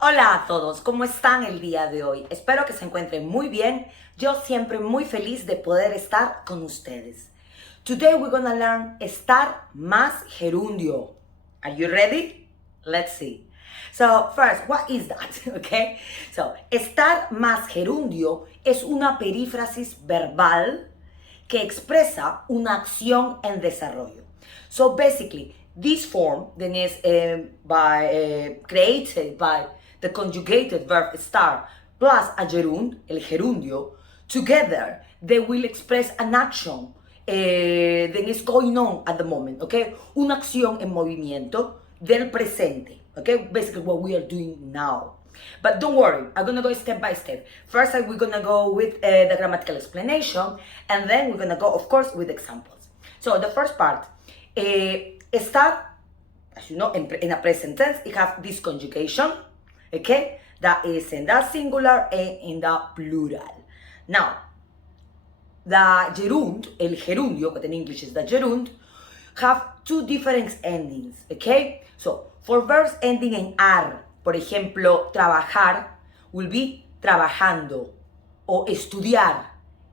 Hola a todos, ¿cómo están el día de hoy? Espero que se encuentren muy bien. Yo siempre muy feliz de poder estar con ustedes. Today we're gonna learn estar más gerundio. Are you ready? Let's see. So first, what is that? Okay. So, estar más gerundio es una perífrasis verbal que expresa una acción en desarrollo. So basically, this form then is created by the conjugated verb estar plus a gerund, el gerundio. Together, they will express an action that is going on at the moment, okay? Una acción en movimiento del presente, okay? Basically what we are doing now. But don't worry, I'm gonna go step by step. First, we're gonna go with the grammatical explanation, and then we're gonna go, of course, with examples. So the first part, estar, as you know, in a present tense, it has this conjugation, okay? That is in the singular and in the plural. Now, the gerund, el gerundio, but in English is the gerund, have two different endings, okay? So, for verbs ending in ar, por ejemplo, trabajar will be trabajando, o estudiar,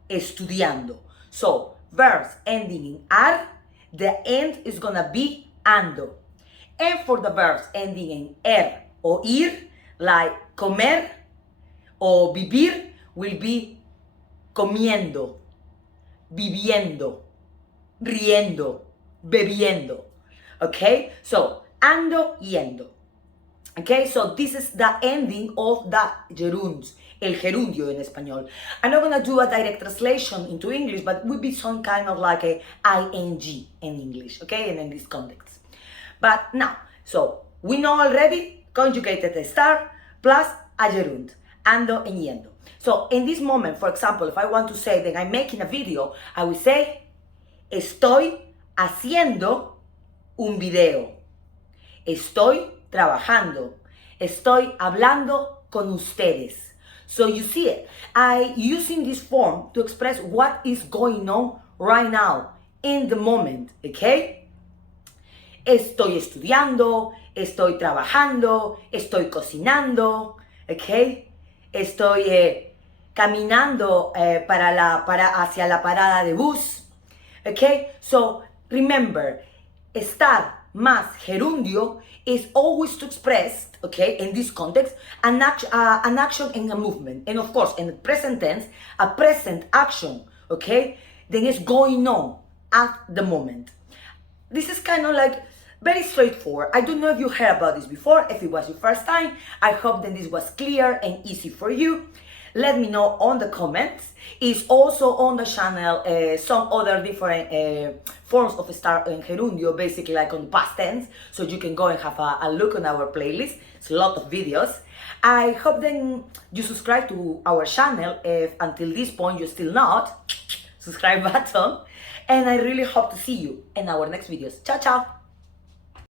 estudiando. So, verbs ending in ar, the end is gonna be ando. And for the verbs ending in er or ir, like comer o vivir, will be comiendo, viviendo, riendo, bebiendo. Okay? So, ando, yendo. Okay? So, this is the ending of the gerunds. El gerundio in español. I'm not going to do a direct translation into English, but it would be some kind of like a ing in English. Okay? And in this context. But now, so, we know already conjugated estar plus a gerund. Ando and yendo. So, in this moment, for example, if I want to say that I'm making a video, I will say, estoy haciendo un video. Estoy trabajando. Estoy hablando con ustedes. So you see it. I using this form to express what is going on right now, in the moment, okay? Estoy estudiando, estoy trabajando, estoy cocinando, okay? Estoy caminando hacia la parada de bus. Okay? So, remember, estar más gerundio is always to express, okay, in this context, an action and a movement. And of course, in the present tense, a present action, okay, then is going on at the moment. This is kind of like very straightforward. I don't know if you heard about this before. If it was your first time, I hope that this was clear and easy for you. Let me know on the comments. It's also on the channel some other different forms of estar en gerundio, basically like on past tense, so you can go and have a look on our playlist. It's a lot of videos. I hope then you subscribe to our channel if until this point you're still not. Subscribe button. And I really hope to see you in our next videos. Ciao, ciao!